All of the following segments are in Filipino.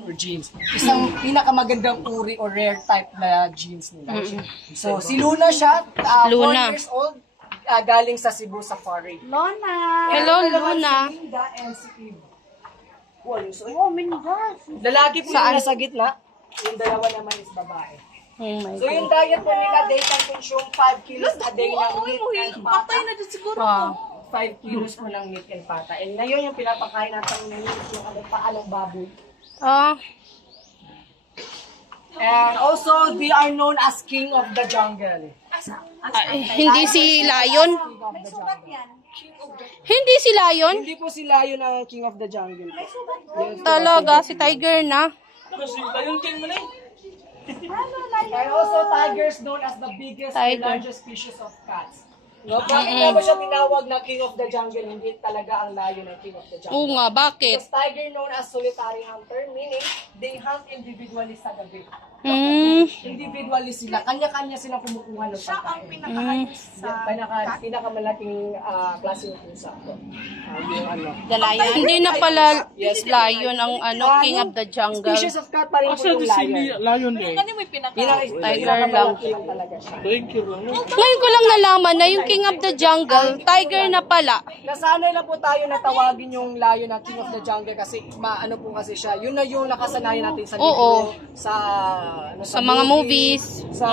or jeans. Isang pinakamagandang uri or rare type na jeans nila. So, si Luna siya, 4 years old, galing sa Cebu Safari. Luna! Hello, Luna. Si Linda and si Eve. Oh, my gosh. Lalaki po yung nasa gitna, yung dalawa naman is babae. Oh my So, yung diet po nila, they can consume 5 kilos a day ng meat and pata. Patay na dyan siguro. 5 kilos po ng meat and pata. And ngayon yung pinapakain natin yung paalang baboy. And also, they are known as King of the Jungle. Hindi si Lion? King of the Jungle. Hindi si Lion? Hindi po si Lion ang King of the Jungle. Talaga, si Tiger na. And also, tigers known as the biggest and largest species of cats. No, bakit nga ba siya tinawag na King of the Jungle? Hindi talaga ang lion ang King of the Jungle. Oo nga, bakit? Because tiger known as solitary hunter, meaning they hunt individually sa gabi. Individually sila. Kanya-kanya silang kumukuha ng Siya ang pagkain. pinakamalaking sa Pinakamalaking klase ng pusa. Yung ano. The Lion. Hindi na pala Lion ang King of the Jungle. Species of cat pa rin po yung lion. Lion din. Ano may Tiger lang. Talaga siya. Thank you. Ngayon ko lang nalaman na yung King of the Jungle, Tiger na pala. Nasanay lang po tayo na tawagin yung lion na King of the Jungle kasi ano po kasi siya. Yun na yung nakasanayan natin sa libro, sa mga movies, sa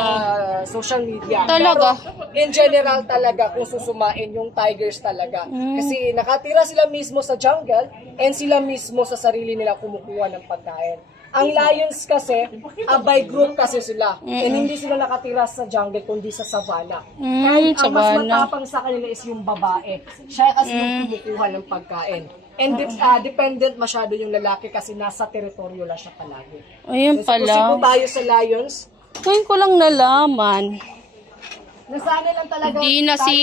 social media. Talaga. Pero in general talaga kung susumain yung tigers talaga. Kasi nakatira sila mismo sa jungle and sila mismo sa sarili nila kumukuha ng pagkain. Ang lions kasi, by group kasi sila. And hindi sila nakatira sa jungle kundi sa savannah. And ang mas matapang sa kanila is yung babae. Siya kasi yung kumukuha ng pagkain. And dependent masyado yung lalaki kasi nasa teritoryo lang siya palagi. Ayun So, pala. kung tayo sa lions, Ngayon ko lang nalaman. nasanay lang talaga Di na tayo si